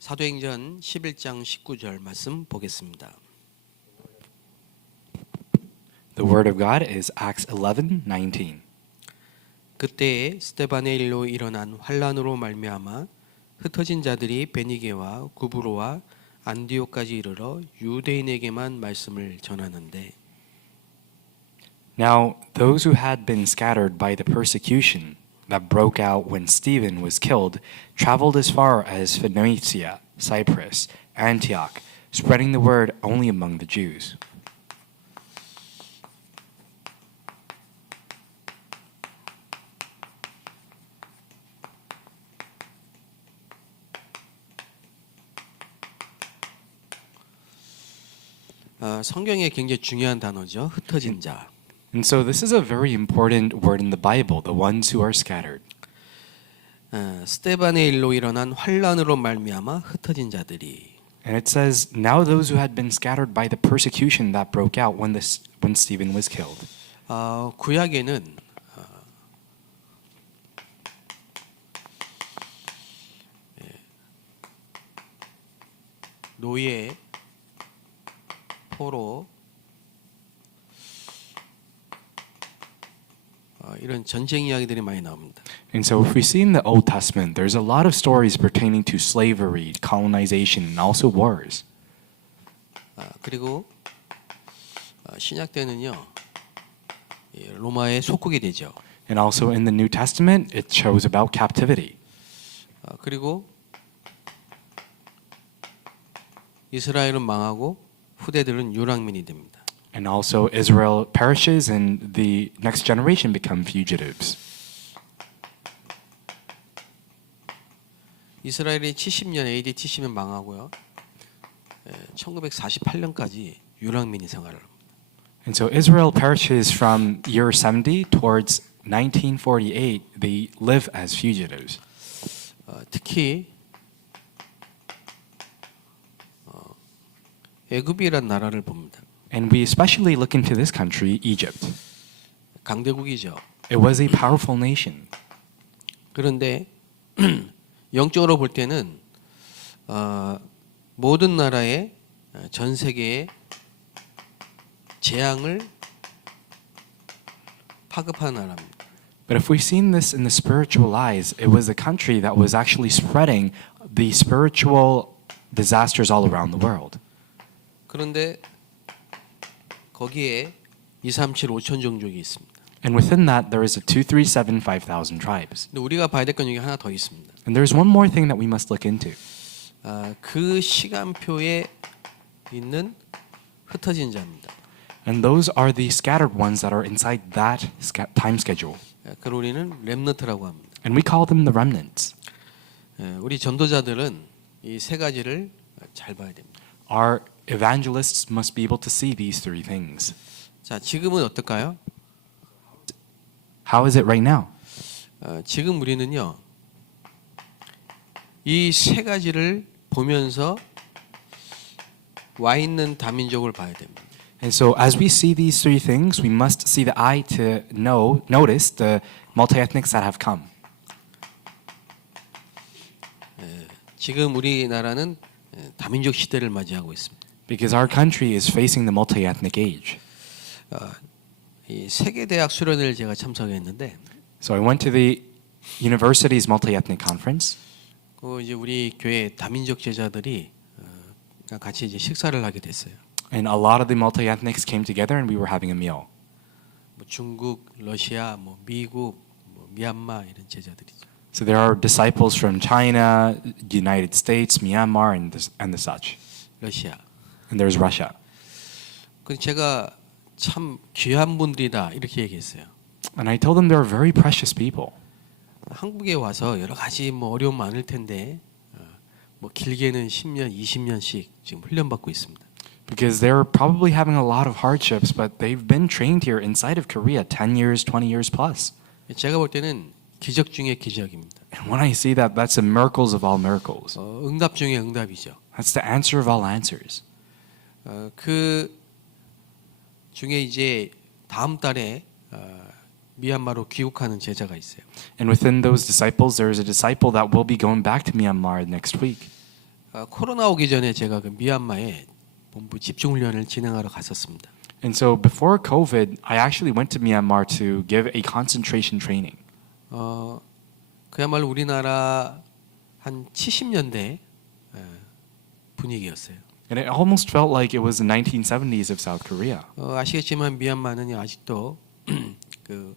사도행전 11장 19절 말씀 보겠습니다. The word of God is Acts 11:19. 그때에 스데반의 일로 일어난 환란으로 말미암아 흩어진 자들이 베니게와 구브로와 안디옥까지 이르러 유대인에게만 말씀을 전하는데 Now those who had been scattered by the persecution that broke out when Stephen was killed traveled as far as Phoenicia, Cyprus, Antioch, spreading the word only among the Jews. 성경에 굉장히 중요한 단어죠. 흩어진 자. And so this is a very important word in the Bible, the ones who are scattered. 스데반의 일로 일어난 환란으로 말미암아 흩어진 자들이 And it says, now those who had been scattered by the persecution that broke out when Stephen was killed. 구약에는 노예, 포로 이런 전쟁 이야기들이 많이 나옵니다. And so if we see in the Old Testament, there's a lot of stories pertaining to slavery, colonization, and also wars. 그리고 신약 때는요 로마의 속국이 되죠. And also in the New Testament, it shows about captivity. 그리고 이스라엘은 망하고 후대들은 유랑민이 됩니다. And also Israel perishes and the next generation become fugitives. 이스라엘이 70년 AD 70년 망하고요. 1948년까지 유랑민이 생활을 합니다. And so Israel perishes from year 70 towards 1948. They live as fugitives. 특히 애굽이란 나라를 봅니다. And we especially look into this country, Egypt. 강대국이죠. It was a powerful nation. 그런데 영적으로 볼 때는 모든 나라의 전 세계의 재앙을 파급한 나라입니다. But if we've seen this in the spiritual eyes, it was a country that was actually spreading the spiritual disasters all around the world. 그런데 거기에 237 5천 종족이 있습니다. And within that, there is a 237 5,000 tribes. 근데 우리가 봐야 될 건 여기 하나 더 있습니다. And there's one more thing that we must look into. 그 시간표에 있는 흩어진 자입니다. And those are the scattered ones that are inside that time schedule. 그걸 우리는 렘넌트라고 합니다. And we call them the remnants. 우리 전도자들은 이 세 가지를 잘 봐야 됩니다. Our evangelists must be able to see these three things. 자, 지금은 어떨까요? How is it right now? 지금 우리는요. 이 세 가지를 보면서 와 있는 다민족을 봐야 됩니다. And so as we see these three things, we must see the eye to notice the multi-ethnics that have come. 지금 우리나라는 다민족 시대를 맞이하고 있습니다. Because our country is facing the multi-ethnic age. 이 세계 대학 수련회를 제가 참석했는데 So I went to the university's multi-ethnic conference. 그 이제 우리 교회 다민족 제자들이 같이 이제 식사를 하게 됐어요. And a lot of the multi-ethnics came together and we were having a meal. 뭐 중국, 러시아, 뭐 미국, 뭐 미얀마 이런 제자들이죠. So there are disciples from China, United States, Myanmar, and the such. 러시아. And there's Russia. 그 제가 참 귀한 분들이다 이렇게 얘기했어요. And I told them they're very precious people. 한국에 와서 여러 가지 뭐 어려움 많을 텐데 뭐 길게는 10년, 20년씩 지금 훈련받고 있습니다. Because they're probably having a lot of hardships, but they've been trained here inside of Korea 10 years, 20 years plus. 제가 볼 때는 기적 중의 기적입니다. And when I see that, that's the miracles of all miracles. 응답 중의 응답이죠. That's the answer of all answers. 그 중에 이제 다음 달에 미얀마로 귀국하는 제자가 있어요. And within those disciples, there is a disciple that will be going back to Myanmar next week. 코로나 오기 전에 제가 그 미얀마에 본부 집중 훈련을 진행하러 갔었습니다. And so before COVID, I actually went to Myanmar to give a concentration training. 그야말로 우리나라 한 70년대 분위기였어요. And it almost felt like it was the 1970s of South Korea. 아시겠지만 미얀마는 아직도 그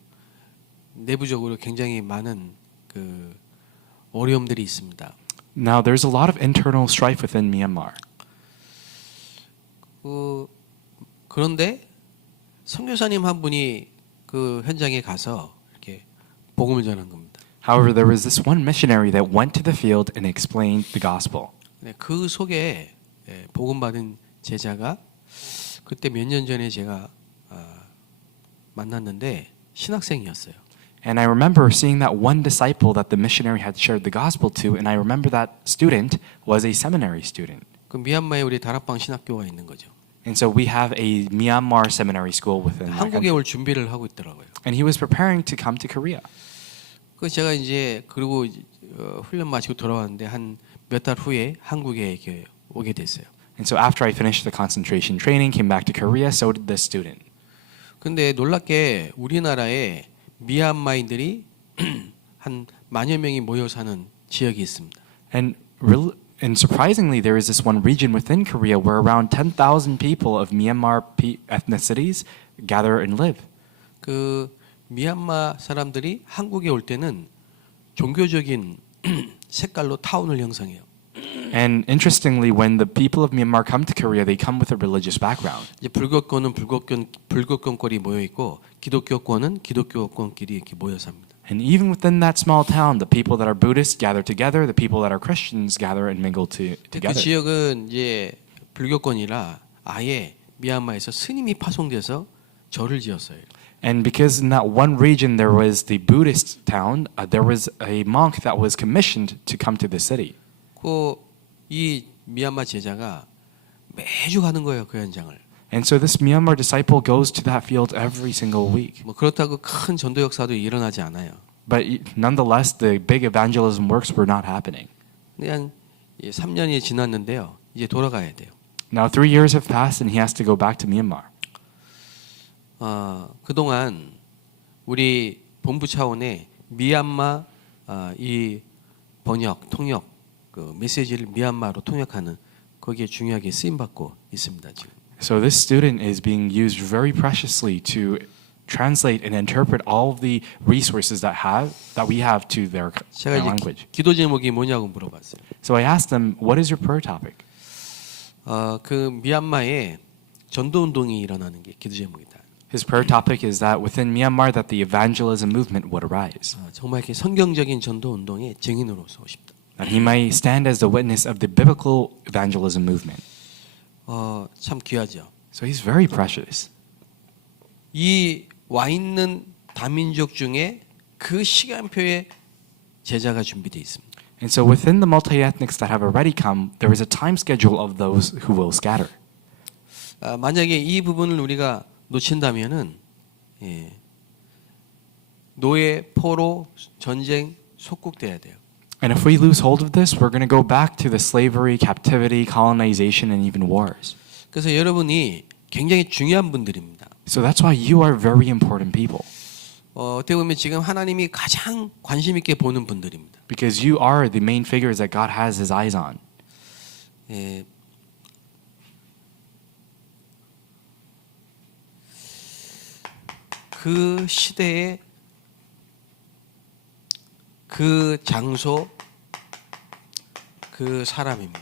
내부적으로 굉장히 많은 그 어려움들이 있습니다. Now, there's a lot of internal strife within Myanmar. 그런데 선교사님 한 분이 그 현장에 가서 이렇게 복음을 전한 겁니다. However, there was this one missionary that went to the field and explained the gospel. 네, 그 속에 복음 받은 제자가 그때 몇 년 전에 제가 만났는데 신학생이었어요. And I remember seeing that one disciple that the missionary had shared the gospel to, and I remember that student was a seminary student. 그 미얀마에 우리 다락방 신학교가 있는 거죠. And so we have a Myanmar seminary school within that 한국에 country. 올 준비를 하고 있더라고요. And he was preparing to come to Korea. 그 제가 이제 그리고 훈련 마치고 돌아왔는데 한 몇 달 후에 한국에 이렇게 오게 됐어요. And so after I finished the concentration training, came back to Korea, so did the student. 근데 놀랍게 우리나라에 미얀마인들이 한 만여 명이 모여 사는 지역이 있습니다. And surprisingly, there is this one region within Korea where around 10,000 people of Myanmar ethnicities gather and live. 그 미얀마 사람들이 한국에 올 때는 종교적인 색깔로 타운을 형성해요. And interestingly, when the people of Myanmar come to Korea, they come with a religious background. 이제 불교권은 불교권끼리 모여 있고 기독교권은 기독교권끼리 이렇게 모여 삽니다. And even within that small town, the people that are Buddhists gather together, the people that are Christians gather and mingle 그 together. 지역은 이제 불교권이라 아예 미얀마에서 스님이 파송돼서 절을 지었어요. And because in that one region there was the Buddhist town, there was a monk that was commissioned to come to the city. 이 미얀마 제자가 매주 가는 거예요, 그 현장을. And so this Myanmar disciple goes to that field every single week. 뭐 그렇다고 큰 전도 역사도 일어나지 않아요. But nonetheless, the big evangelism works were not happening. 한 3년이 지났는데요. 이제 돌아가야 돼요. Now 3 years have passed and he has to go back to Myanmar. 그동안 우리 본부 차원에 미얀마 이 번역, 통역 그 메시지를 미얀마로 통역하는 거기에 중요하게 쓰임 받고 있습니다, 지금. So this student is being used very preciously to translate and interpret all of the resources that we have to their 제가 이제 language. 기도 제목이 뭐냐고 물어봤어요. So I asked them, what is your prayer topic? 그 미얀마에 전도 운동이 일어나는 게 기도 제목이다. His prayer topic is that within Myanmar that the evangelism movement would arise. 정말 이렇게 성경적인 전도 운동의 증인으로서 싶다. That he may stand as the witness of the biblical evangelism movement. 참 귀하죠. So he's very precious. 이 와 있는 다민족 중에 그 시간표에 제자가 준비되어 있습니다. And so within the multi-ethnics that have already come, there is a time schedule of those who will scatter. 만약에 이 부분을 우리가 놓친다면은 노예, 포로, 전쟁, 속국돼야 돼요. And if we lose hold of this, we're going to go back to the slavery, captivity, colonization, and even wars. 그래서 여러분이 굉장히 중요한 분들입니다. So that's why you are very important people. 어떻게 보면 지금 하나님이 가장 관심 있게 보는 분들입니다. Because you are the main figures that God has his eyes on. 그 시대의 그 장소, 그 사람입니다.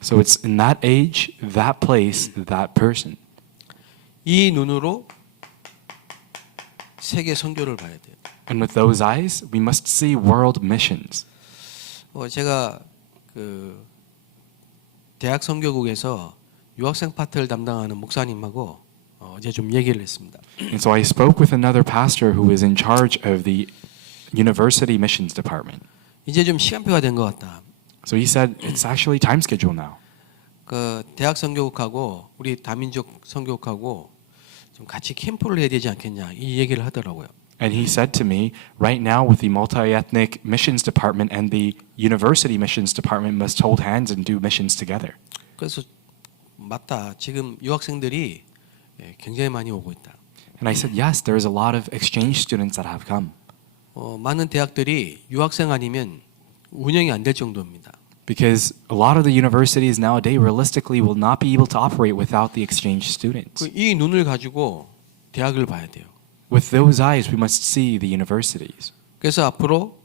So it's in that age, that place, that person. 이 눈으로 세계 선교를 봐야 돼요. And with those eyes, we must see world missions. 제가 그 대학 선교국에서 유학생 파트를 담당하는 목사님하고 어제 좀 얘기를 했습니다. And so I spoke with another pastor who is in charge of the university missions department. 이제 좀 시간표가 된 것 같다. So he said it's actually time schedule now. 그 대학 선교국하고 우리 다민족 선교국하고 좀 같이 캠프를 해야 되지 않겠냐 이 얘기를 하더라고요. And he said to me, right now with the multi-ethnic missions department and the university missions department must hold hands and do missions together. 그래서 맞다. 지금 유학생들이 굉장히 많이 오고 있다. And I said, yes, there's a lot of exchange students that have come. 많은 대학들이 유학생 아니면 운영이 안 될 정도입니다. Because a lot of the universities nowadays realistically will not be able to operate without the exchange students. 이 눈을 가지고 대학을 봐야 돼요. With those eyes, we must see the universities. 그래서 앞으로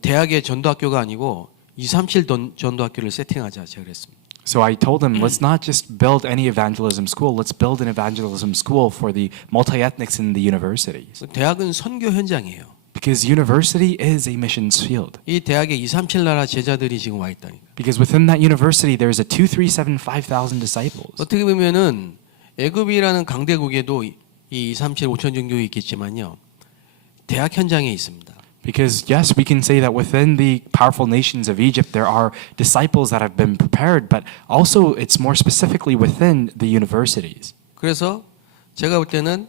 대학의 전도학교가 아니고 237 전도학교를 세팅하자 제가 그랬습니다. So I told them, let's not just build any evangelism school, let's build an evangelism school for the multi-ethnics in the universities. 대학은 선교 현장이에요. Because university is a missions field. 이 대학에 237 나라 제자들이 지금 와 있다니까. Because within that university, there's a 2,375,000 disciples. 어떻게 보면은 애굽이라는 강대국에도 이 237 5천 종교가 있겠지만요. 대학 현장에 있습니다. Because yes, we can say that within the powerful nations of Egypt, there are disciples that have been prepared, but also it's more specifically within the universities. 그래서 제가 볼 때는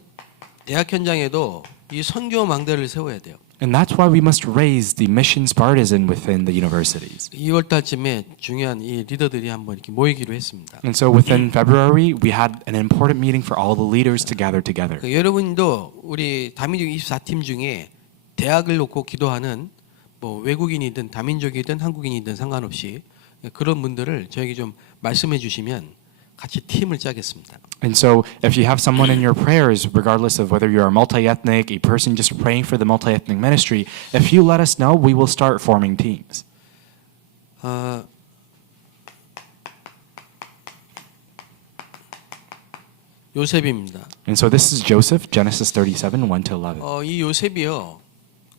대학 현장에도 이 선교 망대를 세워야 돼요. And that's why we must raise the missions partisan within the universities. 2월 달쯤에 중요한 이 리더들이 한번 이렇게 모이기로 했습니다. And so within February, we had an important meeting for all the leaders to gather together. 여러분도 우리 다민족 24팀 중에 대학을 놓고 기도하는 뭐 외국인이든 다민족이든 한국인이든 상관없이 그런 분들을 저에게 좀 말씀해 주시면 같이 팀을 짜겠습니다. And so if you have someone in your prayers, regardless of whether you're multi-ethnic, a person just praying for the multi-ethnic ministry, if you let us know, we will start forming teams. 요셉입니다. And so this is Joseph, Genesis 37, 1 to 11. 이 요셉이요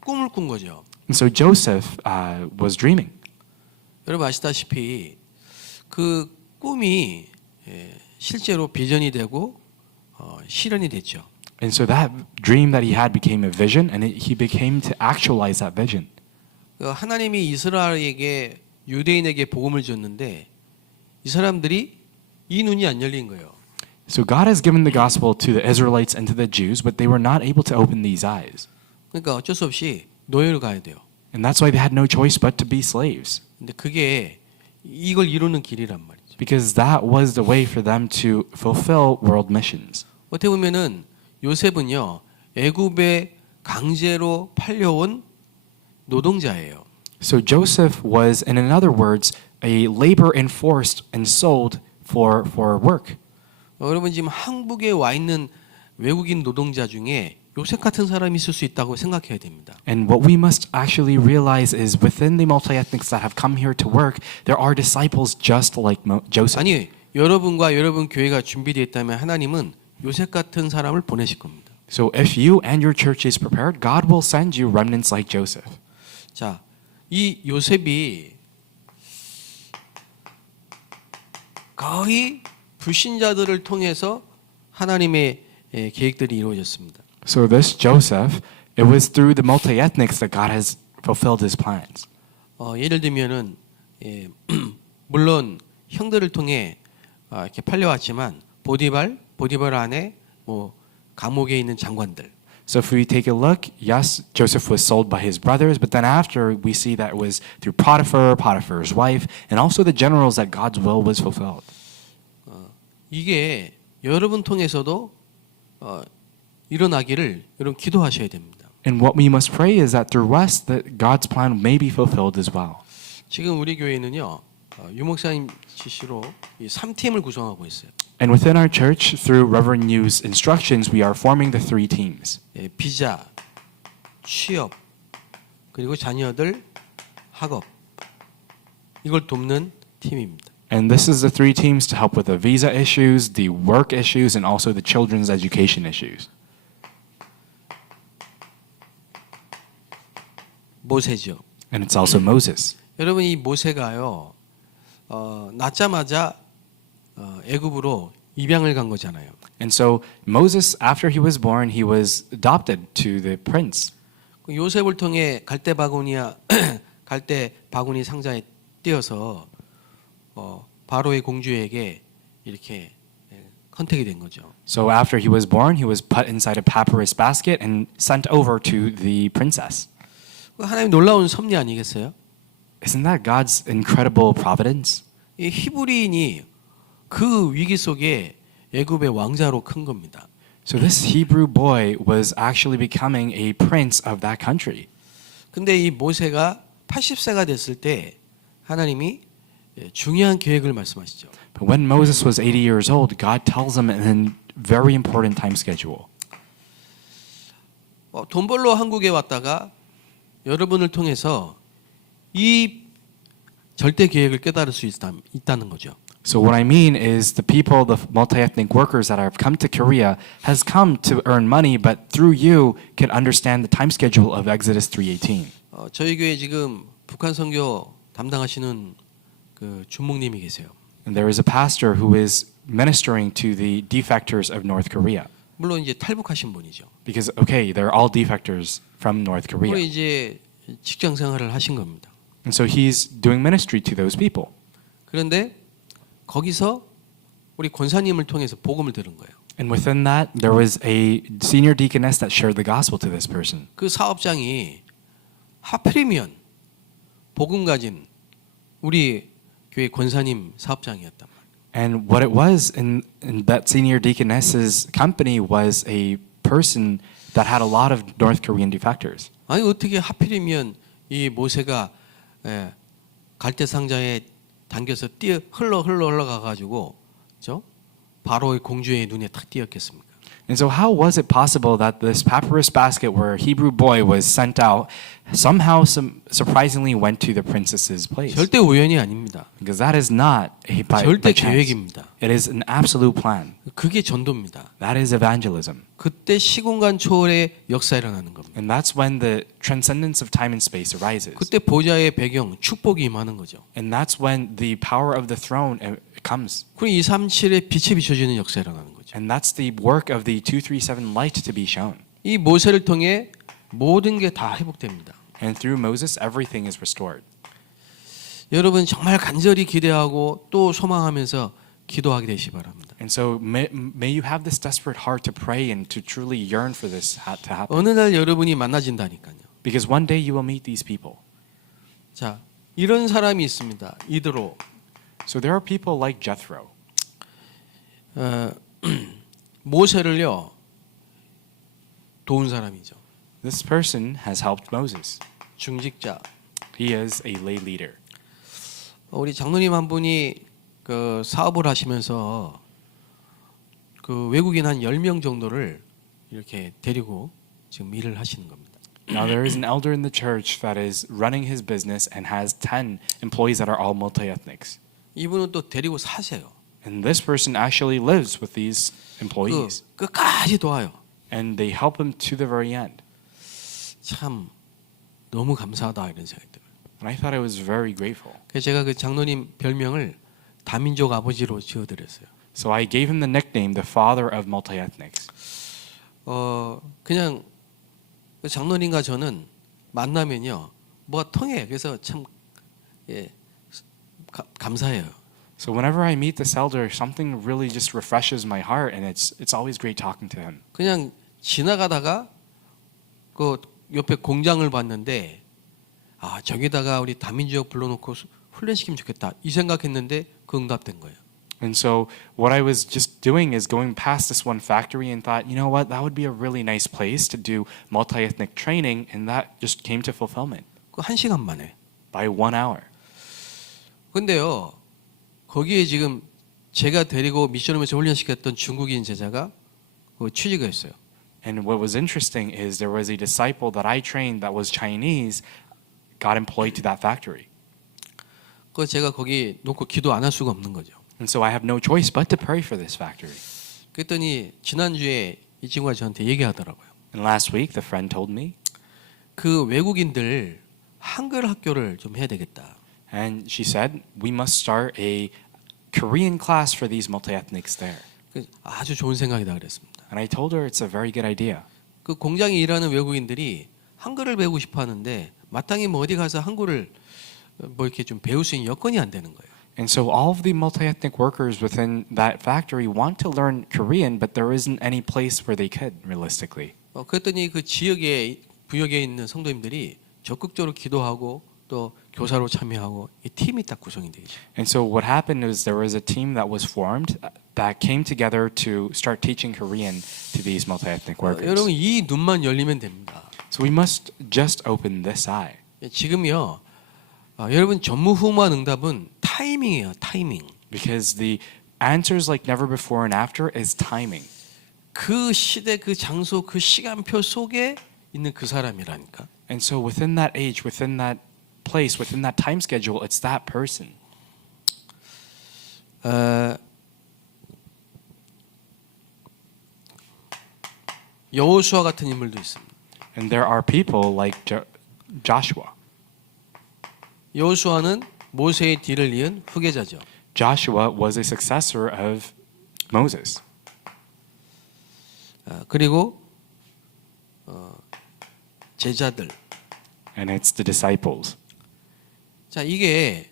꿈을 꾼 거죠. And so Joseph was dreaming. 여러분 아시다시피 그 꿈이 실제로 비전이 되고 실현이 됐죠. And so that dream that he had became a vision, and he became to actualize that vision. 하나님이 이스라엘에게 유대인에게 복음을 줬는데 이 사람들이 이 눈이 안 열린 거예요. So God has given the gospel to the Israelites and to the Jews, but they were not able to open these eyes. 그러니까 어쩔 수 없이 노예로 가야 돼요. And that's why they had no choice but to be slaves. 근데 그게 이걸 이루는 길이란 말이죠. Because that was the way for them to fulfill world missions. 어떻게 보면은 요셉은요 애굽에 강제로 팔려온 노동자예요. So Joseph was, in other words, a labor enforced and sold for work. 여러분 지금 한국에 와 있는 외국인 노동자 중에 요셉 같은 사람이 있을 수 있다고 생각해야 됩니다. And what we must actually realize is within the multi-ethnics that have come here to work, there are disciples just like Joseph. 아니 여러분과 여러분 교회가 준비되어 있다면 하나님은 요셉 같은 사람을 보내실 겁니다. So if you and your church is prepared, God will send you remnants like Joseph. 자, 이 요셉이 거의 불신자들을 통해서 하나님의 계획들이 이루어졌습니다. So this Joseph, it was through the multi-ethnics that God has fulfilled his plans. 예를 들면은 물론 형들을 통해 이렇게 팔려왔지만 보디발 안에 뭐 감옥에 있는 장관들. So if we take a look, yes, Joseph was sold by his brothers, but then after we see that it was through Potiphar, Potiphar's wife, and also the generals that God's will was fulfilled. 이게 여러분 통해서도 일어나기를 여러분 기도하셔야 됩니다. And what we must pray is that through us, that God's plan may be fulfilled as well. 지금 우리 교회는요 유 목사님 지시로 이 3팀을 구성하고 있어요. And within our church, through Reverend Yu's instructions, we are forming the 3 teams. 비자, 취업, 그리고 자녀들 학업 이걸 돕는 팀입니다. And this is the 3 teams to help with the visa issues, the work issues, and also the children's education issues. 모세죠. And it's also Moses. 여러분 이 모세가요 낳자마자 애굽으로 입양을 간 거잖아요. And so Moses, after he was born, he was adopted to the prince. 요셉을 통해 갈대 바구니 상자에 띄어서 바로의 공주에게 이렇게 컨택이 된 거죠. So after he was born, he was put inside a papyrus basket and sent over to the princess. 하나님 놀라운 섭리 아니겠어요? Isn't that God's incredible providence? 이 히브리인이 그 위기 속에 애굽의 왕자로 큰 겁니다. So this Hebrew boy was actually becoming a prince of that country. 근데 이 모세가 80세가 됐을 때 하나님이 중요한 계획을 말씀하시죠. But when Moses was 80 years old, God tells him in a very important time schedule. 돈 벌러 한국에 왔다가 여러분을 통해서 이 절대 계획을 깨달을 수 있다는 거죠. So what I mean is the people, the multi-ethnic workers that have come to Korea has come to earn money, but through you can understand the time schedule of Exodus 3:18. 저희 교회 지금 북한 선교 담당하시는 그 주목님이 계세요. And there is a pastor who is ministering to the defectors of North Korea. 물론 이제 탈북하신 분이죠. Because okay, they're all defectors from North 물론 Korea. 이제 직장 생활을 하신 겁니다. And so he's doing ministry to those people. 그런데 거기서 우리 권사님을 통해서 복음을 들은 거예요. And within that, there was a senior deaconess that shared the gospel to this person. 그 사업장이 하필이면 복음 가진 우리 교회 권사님 사업장이었단 말이에요. And what it was in that senior deaconess's company was a person that had a lot of North Korean defectors. 아니 어떻게 하필이면 이 모세가 갈대 상자에 당겨서 흘러 가가지고 저 바로의 공주의 눈에 탁 띄었겠습니까? And so how was it possible that this papyrus basket where a Hebrew boy was sent out somehow surprisingly went to the princess's place? 절대 우연이 아닙니다. Because that is not a by 절대 chance. 계획입니다. It is an absolute plan. 그게 전도입니다. That is evangelism. 그때 시공간 초월의 역사 일어나는 겁니다. And that's when the transcendence of time and space arises. 그때 보좌의 배경 축복이 임하는 거죠. And that's when the power of the throne comes. 그리고 237의 빛이 비춰지는 역사 일어나는 거죠. And that's the work of the 237 light to be shown. 이 모세를 통해 모든 게 다 회복됩니다. And through Moses, everything is restored. 여러분 정말 간절히 기대하고 또 소망하면서 기도하게 되시 바랍니다. And so may you have this desperate heart to pray and to truly yearn for this to happen. 어느 날 여러분이 만나진다니까요. Because one day you will meet these people. 자, 이런 사람이 있습니다. 이드로. So there are people like Jethro. 모세를요 도운 사람이죠. This person has helped Moses. 중직자. He is a lay leader. 우리 장로님 한 분이 그 사업을 하시면서 그 외국인 한 10명 정도를 이렇게 데리고 지금 일을 하시는 겁니다. Now there is an elder in the church that is running his business and has 10 employees that are all multi-ethnics. 이분은 또 데리고 사세요. And this person actually lives with these employees. 끝까지 도와요. And they help him to the very end. 참 너무 감사하다 이런 생각이 들어요. And I thought I was very grateful. 그래서 제가 그 장로님 별명을 다민족 아버지로 지어드렸어요. So I gave him the nickname the father of multi-ethnics. 그냥 그 장로님과 저는 만나면요 뭐가 통해. 그래서 참 감사해요. So whenever I meet this elder, something really just refreshes my heart, and it's always great talking to him. 그냥 지나가다가 그 옆에 공장을 봤는데 아 저기다가 우리 다민족 불러놓고 훈련시키면 좋겠다 이 생각했는데 그 응답된 거예요. And so what I was just doing is going past this one factory and thought, you know what, that would be a really nice place to do multi-ethnic training, and that just came to fulfillment 그 1시간 만에. by 1 hour. 근데요 거기에 지금 제가 데리고 미션홈에서 훈련시켰던 중국인 제자가 취직을 했어요. And what was interesting is there was a disciple that I trained that was Chinese, got employed to that factory. 그 제가 거기 놓고 기도 안 할 수가 없는 거죠. And so I have no choice but to pray for this factory. 그랬더니 지난주에 이 친구가 저한테 얘기하더라고요. And last week, the friend told me, 그 외국인들 한글 학교를 좀 해야 되겠다. and she said, we must start a Korean class for these multi-ethnics there. 아주 좋은 생각이다 그랬습니다. And I told her it's a very good idea. 그 공장에 일하는 외국인들이 한글을 배우고 싶어 하는데 마땅히 뭐 어디 가서 한글을 뭐 이렇게 좀 배울 수 있는 여건이 안 되는 거예요. And so all of the multi-ethnic workers within that factory want to learn Korean, but there isn't any place where they could realistically. 그랬더니 그 지역에 부역에 있는 성도님들이 적극적으로 기도하고 또 교사로 참여하고 이 팀이 딱 구성이 되죠. And so what happened is there was a team that was formed that came together to start teaching Korean to these multi-ethnic workers. 여러분 이 눈만 열리면 됩니다. So we must just open this eye. 지금요. 여러분 전무후무한 응답은 타이밍이에요. 타이밍. Because the answers like never before and after is timing. 그 시대, 그 장소, 그 시간표 속에 있는 그 사람이라니까. And so within that age, within that place, within that time schedule, it's that person. 여호수아 같은 인물도 있습니다. And there are people like Joshua. 여호수아는 모세의 뒤를 이은 후계자죠. Joshua was a successor of Moses. 그리고 제자들. And it's the disciples. 자, 이게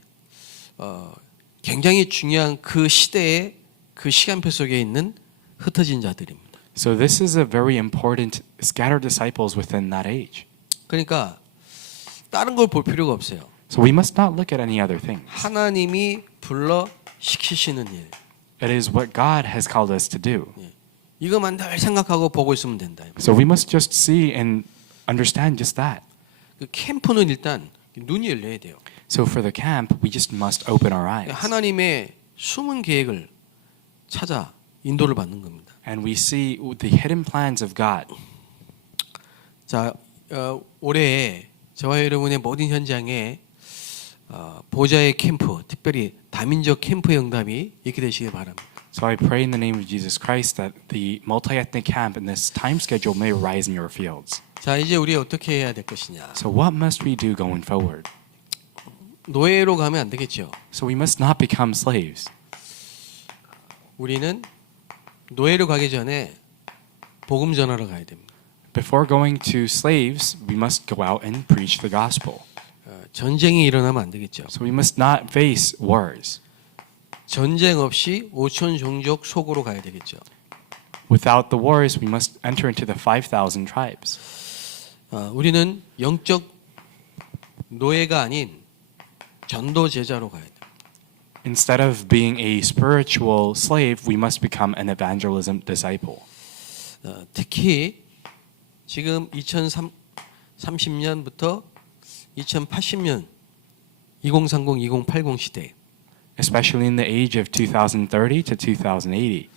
굉장히 중요한 그 시대의 그 시간표 속에 있는 흩어진 자들입니다. So this is a very important scattered disciples within that age. 그러니까 다른 걸 볼 필요가 없어요. So we must not look at any other thing. 하나님이 불러 시키시는 일. It is what God has called us to do. 이것만 늘 생각하고 보고 있으면 된다. So we must just see and understand just that. 그 캠프는 일단 눈이 열려야 돼요. So for the camp, we just must open our eyes. 하나님의 숨은 계획을 찾아 인도를 받는 겁니다. And we see the hidden plans of God. 자, 올해 저와 여러분의 모든 현장에 보좌의 캠프, 특별히 다민족 캠프의 응답이 있게 되시길 바랍니다. So I pray in the name of Jesus Christ that the multi-ethnic camp in this time schedule may arise in your fields. 자, 이제 우리 어떻게 해야 될 것이냐? So what must we do going forward? 노예로 가면 안 되겠죠. So we must not become slaves. 우리는 노예로 가기 전에 복음 전하러 가야 됩니다. Before going to slaves, we must go out and preach the gospel. 전쟁이 일어나면 안 되겠죠. So we must not face wars. 전쟁 없이 5천 종족 속으로 가야 되겠죠. Without the wars, we must enter into the 5,000 tribes. 우리는 영적 노예가 아닌 전도 제자로 가야 돼요. Instead of being a spiritual slave, we must become an evangelism disciple. 특히 지금 2030년부터 2080년 2030, 2080 시대 Especially in the age of 2030 to 2080.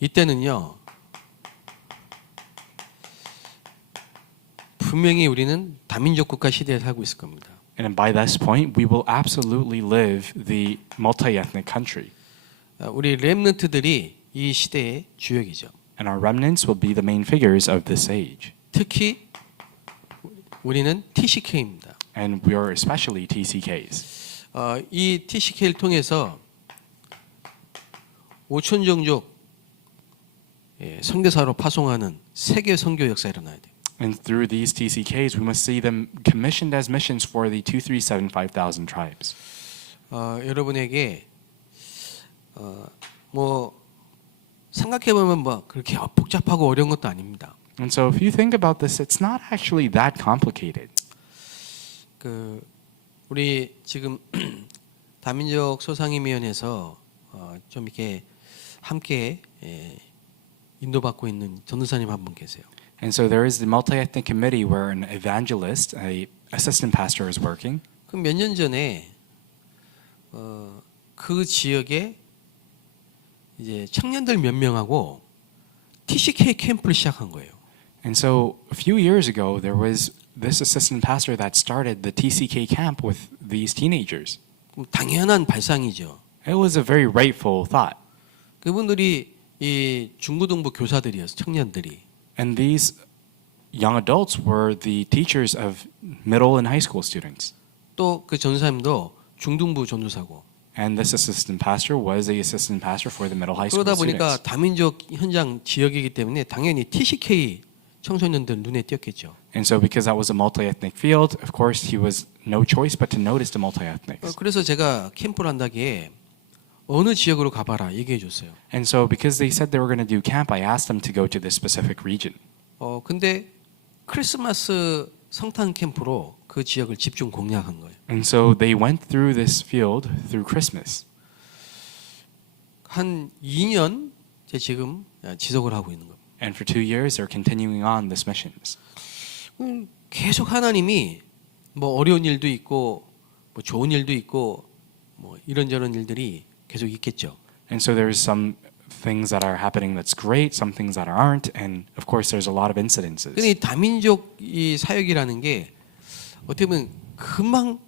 이때는요 분명히 우리는 다민족 국가 시대에 살고 있을 겁니다. And by this point, we will absolutely live the multi-ethnic country. 우리 렘넌트들이 이 시대의 주역이죠. And our remnants will be the main figures of this age. 특히 우리는 TCK입니다. And we are especially TCKs. 이 TCK를 통해서 5천 종족 선교사로 파송하는 세계 선교 역사가 일어나야 돼요. And through these TCKs, we must see them commissioned as missions for the 237 5,000 tribes. 여러분에게 뭐 생각해 보면 뭐 그렇게 복잡하고 어려운 것도 아닙니다. And so if you think about this, it's not actually that complicated. 그 우리 지금 다민족 소상임위원회에서 좀 이렇게 함께 인도받고 있는 전도사님 한 분 계세요. And so there is the multi-ethnic committee where an evangelist, a assistant pastor is working. 그 몇 년 전에 그 지역에 이제 청년들 몇 명하고 TCK 캠프를 시작한 거예요. And so a few years ago, there was this assistant pastor that started the TCK camp with these teenagers. 당연한 발상이죠. It was a very rightful thought. 그분들이 이 중고등부 교사들이었어요. 청년들이. And these young adults were the teachers of middle and high school students. 또 그 전도사님도 중등부 전도사고. And this assistant pastor was a assistant pastor for the middle high school 그러다 보니까 students. 다민족 현장 지역이기 때문에 당연히 TCK 청소년들 눈에 띄었겠죠. And so because that was a multi-ethnic field, of course he was no choice but to notice the multi-ethnics. 그래서 제가 캠프를 한다기에 어느 지역으로 가봐라 얘기해 줬어요. And so because they said they were going to do camp, I asked them to go to this specific region. 근데 크리스마스 성탄 캠프로 그 지역을 집중 공략한 거예요. And so they went through this field through Christmas. 한 2년 제 지금 지속을 하고 있는 겁니다. And for 2 years, they're continuing on this missions. 계속 하나님이 뭐 어려운 일도 있고 뭐 좋은 일도 있고 뭐 이런저런 일들이 계속 있겠죠. And so there's some things that are happening that's great, some things that aren't, and of course there's a lot of incidences. 근데 이 다민족 이 사역이라는 게 어떻게 보면 금방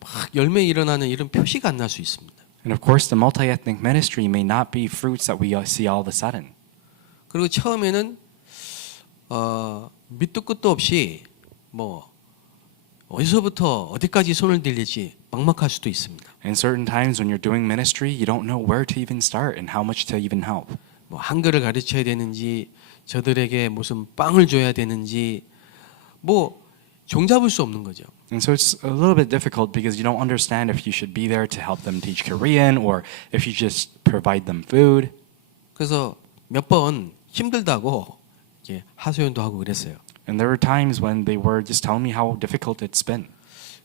막 열매 일어나는 이런 표시가 안 날 수 있습니다. And of course the multi-ethnic ministry may not be fruits that we see all of a sudden. 그리고 처음에는 밑도 끝도 없이 뭐 어디서부터 어디까지 손을 들릴지 막막할 수도 있습니다. And certain times when you're doing ministry, you don't know where to even start and how much to even help. 뭐 한글을 가르쳐야 되는지 저들에게 무슨 빵을 줘야 되는지 뭐 종잡을 수 없는 거죠. And so it's a little bit difficult because you don't understand if you should be there to help them teach Korean or if you just provide them food. 그래서 몇 번 힘들다고 이렇게 하소연도 하고 그랬어요. And there were times when they were just telling me how difficult it's been.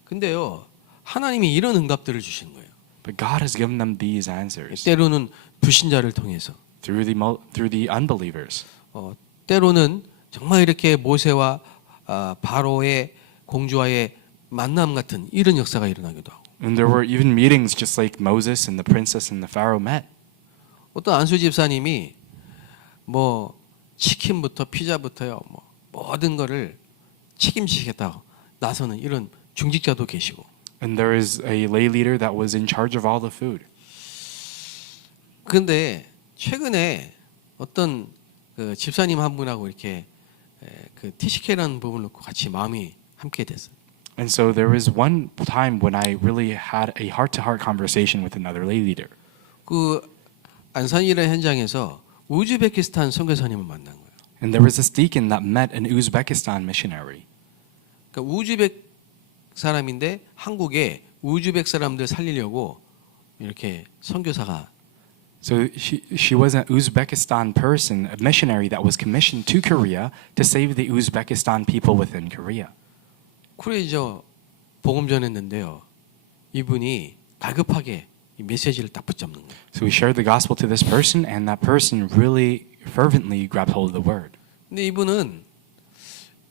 근데요, 하나님이 이런 응답들을 주시는 거예요. But God has given them these answers 때로는 불신자를 통해서, through the unbelievers. 때로는 정말 이렇게 모세와 바로의 공주와의 만남 같은 이런 역사가 일어나기도 하고. And there were even meetings just like Moses and the princess and the Pharaoh met. 어떤 안수 집사님이 뭐 치킨부터 피자부터요, 뭐 모든 거를 책임지겠다고 나서는 이런 중직자도 계시고. And there is a lay leader that was in charge of all the food. 그런데 최근에 어떤 그 집사님 한 분하고 이렇게 그 TCK라는 부분을 놓고 같이 마음이 함께 됐어요. And so there was one time when I really had a heart-to-heart conversation with another lay leader. 그 안산이라는 현장에서 우즈베키스탄 선교사님을 만난 거예요. And there was this deacon that met an Uzbekistan missionary. 그러니까 우즈벡 사람인데 한국에 우즈벡 사람들 살리려고 이렇게 선교사가. So she was an Uzbekistan person, a missionary that was commissioned to Korea to save the Uzbekistan people within Korea. 그래서 복음 전했는데요. 이분이 다급하게 이 메시지를 딱 붙잡는 거예요. So we shared the gospel to this person, and that person really fervently grabbed hold of the word. 근데 이분은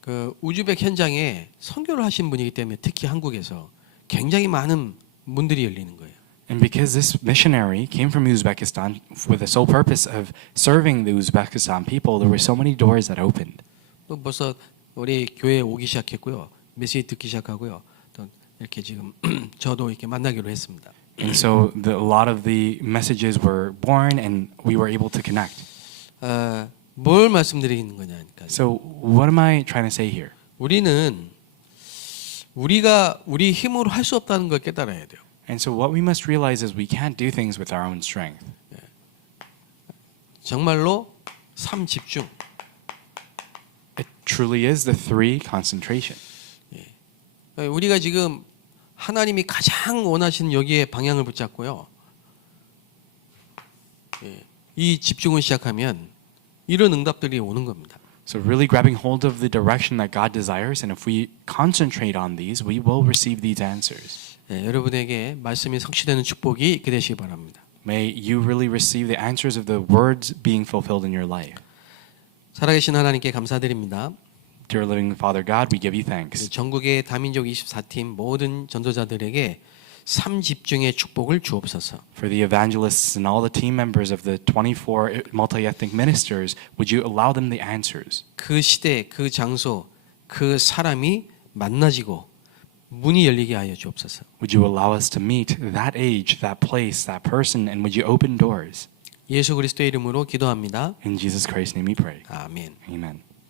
그 우즈벡 현장에 선교를 하신 분이기 때문에 특히 한국에서 굉장히 많은 문들이 열리는 거예요. And because this missionary came from Uzbekistan with the sole purpose of serving the Uzbekistan people, there were so many doors that opened. 또 벌써 우리 교회에 오기 시작했고요. 메시지 듣기 시작하고요. 또 이렇게 지금 저도 이렇게 만나기로 했습니다. And so a lot of the messages were born, and we were able to connect. 뭘 말씀드리는 거냐니까. So what am I trying to say here? 우리는 우리가 우리 힘으로 할 수 없다는 걸 깨달아야 돼요. And so what we must realize is we can't do things with our own strength. 정말로 삶 집중. It truly is the 3 concentration. 우리가 지금 하나님이 가장 원하시는 여기에 방향을 붙잡고요. 이 집중을 시작하면 이런 응답들이 오는 겁니다. So really grabbing hold of the direction that God desires, and if we concentrate on these, we will receive these answers. 여러분에게 말씀이 성취되는 축복이 있게 되시기 바랍니다. May you really receive the answers of the words being fulfilled in your life. 살아계신 하나님께 감사드립니다. Dear living Father God, we give you thanks. 전국의 다민족 24팀 모든 전도자들에게 삶 집중의 축복을 주옵소서. For the evangelists and all the team members of the 24 multi-ethnic ministers, would you allow them the answers? 그 시대, 그 장소, 그 사람이 만나지고 문이 열리게 하여 주옵소서. Would you allow us to meet that age, that place, that person, and would you open doors? 예수 그리스도의 이름으로 기도합니다. In Jesus Christ's name we pray. 아멘. Amen.